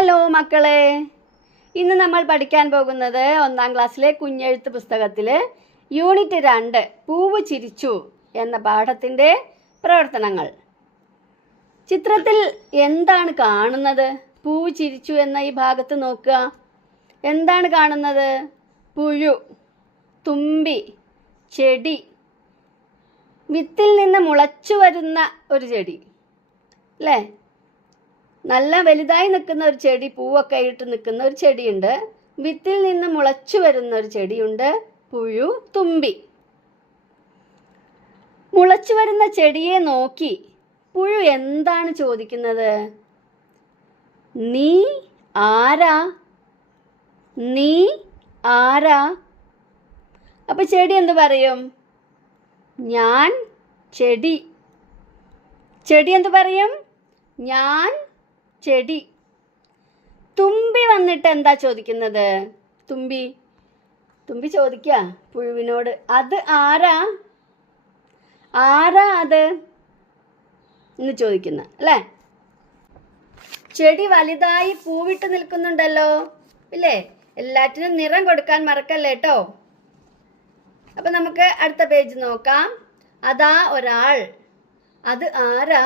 Hello മക്കളെ, ഇന്ന് നമ്മൾ പഠിക്കാൻ പോകുന്നത് 1ാം ക്ലാസ്സിലെ കുഞ്ഞെഴുത്ത് പുസ്തകത്തിൽ യൂണിറ്റ് 2 പൂവ് ചിരിച്ചു എന്ന പാഠത്തിൻ്റെ പ്രവർത്തനങ്ങൾ. ചിത്രത്തിൽ എന്താണ് കാണുന്നത്? പൂവ് ചിരിച്ചു എന്ന ഈ ഭാഗത്ത് നോക്കുക. എന്താണ് കാണുന്നത്? പുഴു, തുമ്പി, ചെടി, വിത്തിൽ നിന്ന് മുളച്ചു വരുന്ന ഒരു ചെടി അല്ലേ? നല്ല വലുതായി നിൽക്കുന്ന ഒരു ചെടി, പൂവൊക്കെ ഇട്ട് നിൽക്കുന്ന ഒരു ചെടിയുണ്ട്. വിത്തിൽ നിന്ന് മുളച്ചു വരുന്ന ഒരു ചെടിയുണ്ട്. പുഴു, തുമ്പി. മുളച്ചു വരുന്ന ചെടിയെ നോക്കി പുഴു എന്താണ് ചോദിക്കുന്നത്? നീ ആരാ? നീ ആരാ? അപ്പൊ ചെടി എന്ത് പറയും? ഞാൻ ചെടി. ചെടി എന്ത് പറയും? ഞാൻ ചെടി. തുമ്പി വന്നിട്ട് എന്താ ചോദിക്കുന്നത്? തുമ്പി ചോദിക്കുക പുഴുവിനോട്, അത് ആരാ? ആരാ അത് എന്ന് ചോദിക്കുന്ന അല്ലേ? ചെടി വലുതായി പൂവിട്ട് നിൽക്കുന്നുണ്ടല്ലോ ഇല്ലേ? എല്ലാറ്റിനും നിറം കൊടുക്കാൻ മറക്കല്ലേ കേട്ടോ. അപ്പൊ നമുക്ക് അടുത്ത പേജ് നോക്കാം. അതാ ഒരാൾ. അത് ആരാ?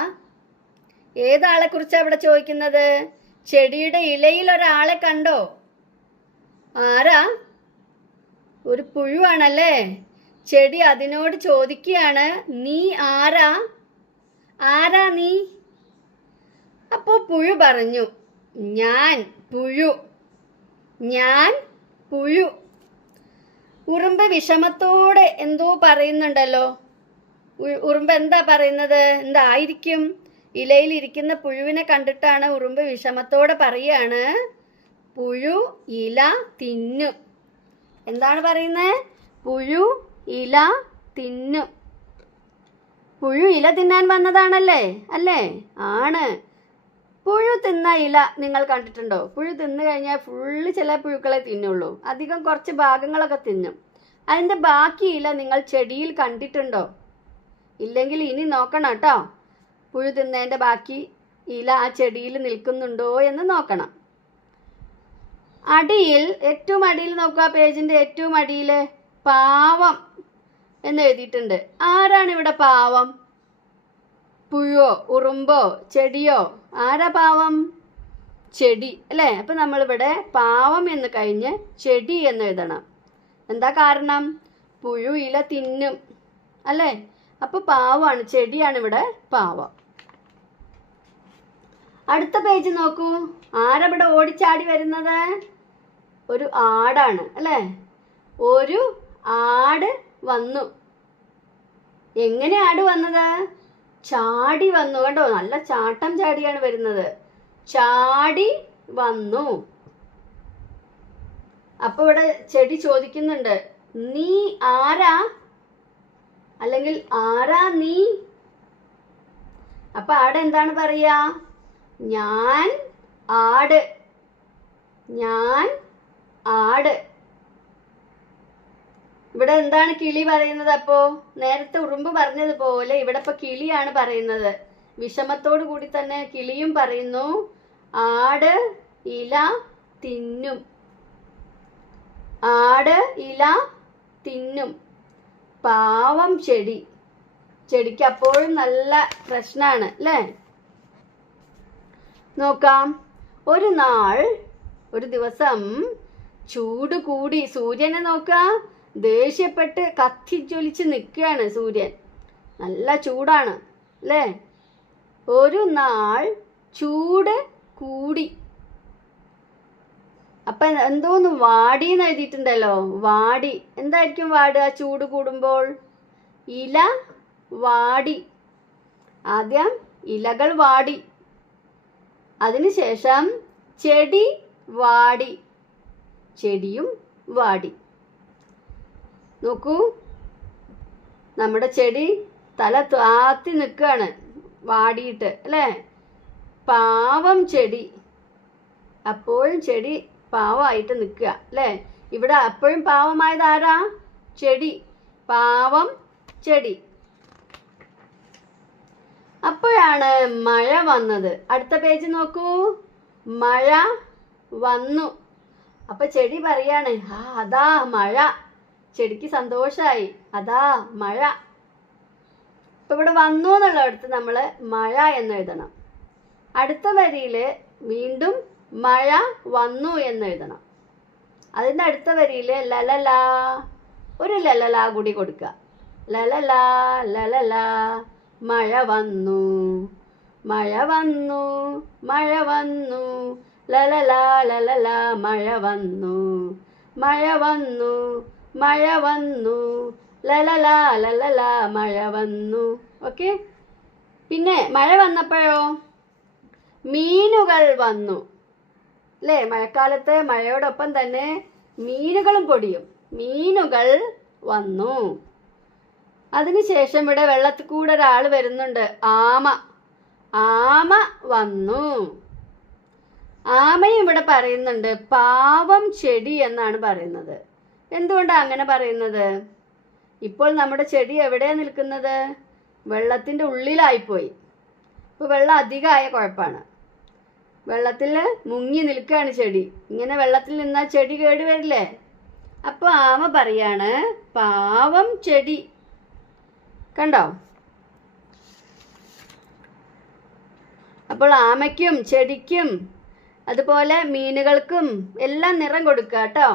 ഏതാളെ കുറിച്ചാണ് ഇവിടെ ചോദിക്കുന്നത്? ചെടിയുടെ ഇലയിൽ ഒരാളെ കണ്ടോ? ആരാ? ഒരു പുഴുവാണല്ലേ. ചെടി അതിനോട് ചോദിക്കുകയാണ്, നീ ആരാ? ആരാ നീ? അപ്പോ പുഴു പറഞ്ഞു, ഞാൻ പുഴു. ഞാൻ പുഴു. ഉറുമ്പ് വിഷമത്തോടെ എന്തോ പറയുന്നുണ്ടല്ലോ. ഉറുമ്പ് എന്താ പറയുന്നത്? എന്തായിരിക്കും? ഇലയിൽ ഇരിക്കുന്ന പുഴുവിനെ കണ്ടിട്ടാണ് ഉറുമ്പ് വിഷമത്തോടെ പറയാണ്, പുഴു ഇല തിന്നും. എന്താണ് പറയുന്നത്? പുഴു ഇല തിന്നും. പുഴു ഇല തിന്നാൻ വന്നതാണല്ലേ? അല്ലേ? ആണ്. പുഴു തിന്ന ഇല നിങ്ങൾ കണ്ടിട്ടുണ്ടോ? പുഴു തിന്നു കഴിഞ്ഞാൽ ഫുള്ള് ചില പുഴുക്കളെ തിന്നുള്ളൂ. അധികം കുറച്ച് ഭാഗങ്ങളൊക്കെ തിന്നും. അതിൻ്റെ ബാക്കി ഇല നിങ്ങൾ ചെടിയിൽ കണ്ടിട്ടുണ്ടോ? ഇല്ലെങ്കിൽ ഇനി നോക്കണം കേട്ടോ. പുഴു തിന്നതിൻ്റെ ബാക്കി ഇല ആ ചെടിയിൽ നിൽക്കുന്നുണ്ടോ എന്ന് നോക്കണം. അടിയിൽ, ഏറ്റവും അടിയിൽ നോക്കുക, പേജിൻ്റെ ഏറ്റവും അടിയിൽ പാവം എന്ന് എഴുതിയിട്ടുണ്ട്. ആരാണ് ഇവിടെ പാവം? പുഴുവോ ഉറുമ്പോ ചെടിയോ? ആരാ പാവം? ചെടി അല്ലേ? അപ്പം നമ്മളിവിടെ പാവം എന്ന് കഴിഞ്ഞ് ചെടി എന്ന് എഴുതണം. എന്താ കാരണം? പുഴു ഇല തിന്നും അല്ലേ? അപ്പോൾ പാവമാണ്, ചെടിയാണ് ഇവിടെ പാവം. അടുത്ത പേജ് നോക്കൂ. ആരവിടെ ഓടിച്ചാടി വരുന്നത്? ഒരു ആടാണ് അല്ലേ? ഒരു ആട് വന്നു. എങ്ങനെ ആട് വന്നത്? ചാടി വന്നു. കണ്ടോ, നല്ല ചാട്ടം ചാടിയാണ് വരുന്നത്. ചാടി വന്നു. അപ്പൊ ഇവിടെ ചെടി ചോദിക്കുന്നുണ്ട്, നീ ആരാ? അല്ലെങ്കിൽ ആരാ നീ? അപ്പൊ ആട് എന്താണ് പറയാ? ഞാൻ ആട്. ഞാൻ ആട്. ഇവിടെ എന്താണ് കിളി പറയുന്നത്? അപ്പോ നേരത്തെ ഉറുമ്പ് പറഞ്ഞതുപോലെ ഇവിടെ ഇപ്പൊ കിളിയാണ് പറയുന്നത്. വിഷമത്തോടു കൂടി തന്നെ കിളിയും പറയുന്നു, ആട് ഇല തിന്നും. ആട് ഇല തിന്നും. പാവം ചെടി. ചെടിക്ക് അപ്പോഴും നല്ല പ്രശ്നമാണ് അല്ലേ? നോക്കാം. ഒരു ദിവസം ചൂട് കൂടി. സൂര്യനെ നോക്കാം, ദേഷ്യപ്പെട്ട് കത്തിജ്വലിച്ച് നിൽക്കുകയാണ് സൂര്യൻ. നല്ല ചൂടാണ് അല്ലേ? ഒരു നാൾ ചൂട് കൂടി. അപ്പൊ എന്തോന്ന് വാടിന്ന് എഴുതിയിട്ടുണ്ടല്ലോ. വാടി. എന്തായിരിക്കും വാടുക ചൂട് കൂടുമ്പോൾ? ഇല വാടി. ആദ്യം ഇലകൾ വാടി, അതിനുശേഷം ചെടി വാടി. ചെടിയും വാടി. നോക്കൂ, നമ്മുടെ ചെടി തല താത്തി നിൽക്കുകയാണ് വാടിയിട്ട് അല്ലേ? പാവം ചെടി. അപ്പോഴും ചെടി പാവമായിട്ട് നിൽക്കുക അല്ലേ? ഇവിടെ അപ്പോഴും പാവമായത് ആരാ? ചെടി. പാവം ചെടി. അപ്പോഴാണ് മഴ വന്നത്. അടുത്ത പേജ് നോക്കൂ. മഴ വന്നു. അപ്പൊ ചെടി പറയാണ്, അതാ മഴ. ചെടിക്ക് സന്തോഷായി, അതാ മഴ. ഇപ്പൊ ഇവിടെ വന്നു എന്നുള്ളടത്ത് നമ്മൾ മഴ എന്ന് എഴുതണം. അടുത്ത വരിയിൽ വീണ്ടും മഴ വന്നു എന്ന് എഴുതണം. അതിൻ്റെ അടുത്ത വരിയിൽ ലലലാ, ഒരു ലലലാ കൂടി കൊടുക്കുക. ലലലാ ലലലാ മഴ വന്നു, മഴ വന്നു, മഴ വന്നു, ലലലാ ലലലാ മഴ വന്നു, മഴ വന്നു, മഴ വന്നു, ലലലാ ലലലാ മഴ വന്നു. ഓക്കെ. പിന്നെ മഴ വന്നപ്പോഴോ മീനുകൾ വന്നു. അല്ലേ? മഴക്കാലത്ത് മഴയോടൊപ്പം തന്നെ മീനുകളും പൊടിയും. മീനുകൾ വന്നു. അതിനുശേഷം ഇവിടെ വെള്ളത്തിൽ കൂടെ ഒരാൾ വരുന്നുണ്ട്, ആമ. ആമ വന്നു. ആമയും ഇവിടെ പറയുന്നുണ്ട് പാവം ചെടി എന്നാണ് പറയുന്നത്. എന്തുകൊണ്ടാണ് അങ്ങനെ പറയുന്നത്? ഇപ്പോൾ നമ്മുടെ ചെടി എവിടെയാണ് നിൽക്കുന്നത്? വെള്ളത്തിൻ്റെ ഉള്ളിലായിപ്പോയി. ഇപ്പോൾ വെള്ളം അധികമായ കുഴപ്പമാണ്. വെള്ളത്തിൽ മുങ്ങി നിൽക്കുകയാണ് ചെടി. ഇങ്ങനെ വെള്ളത്തിൽ നിന്നാൽ ചെടി കേടുവരില്ലേ? അപ്പോൾ ആമ പറയാണ് പാവം ചെടി. കണ്ടോ? അപ്പോൾ ആമയ്ക്കും ചെടിക്കും അതുപോലെ മീനുകൾക്കും എല്ലാം നിറം കൊടുക്കുക കേട്ടോ.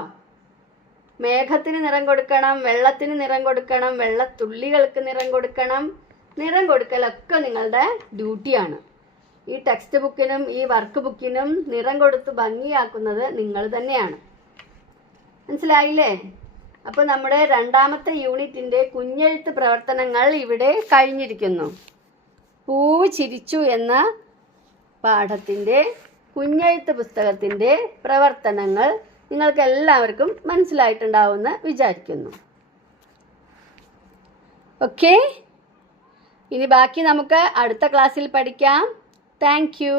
മേഘത്തിന് നിറം കൊടുക്കണം, വെള്ളത്തിന് നിറം കൊടുക്കണം, വെള്ളത്തുള്ളികൾക്ക് നിറം കൊടുക്കണം. നിറം കൊടുക്കലൊക്കെ നിങ്ങളുടെ ഡ്യൂട്ടിയാണ്. ഈ ടെക്സ്റ്റ് ബുക്കിനും ഈ വർക്ക് ബുക്കിനും നിറം കൊടുത്ത് ഭംഗിയാക്കുന്നത് നിങ്ങൾ തന്നെയാണ്. മനസ്സിലായില്ലേ? അപ്പോൾ നമ്മുടെ രണ്ടാമത്തെ യൂണിറ്റിൻ്റെ കുഞ്ഞെഴുത്ത് പ്രവർത്തനങ്ങൾ ഇവിടെ കഴിഞ്ഞിരിക്കുന്നു. പൂവ് ചിരിച്ചു എന്ന പാഠത്തിൻ്റെ കുഞ്ഞെഴുത്ത് പുസ്തകത്തിൻ്റെ പ്രവർത്തനങ്ങൾ നിങ്ങൾക്ക് എല്ലാവർക്കും മനസ്സിലായിട്ടുണ്ടാവുമെന്ന് വിചാരിക്കുന്നു. ഓക്കെ, ഇനി ബാക്കി നമുക്ക് അടുത്ത ക്ലാസ്സിൽ പഠിക്കാം. Thank you.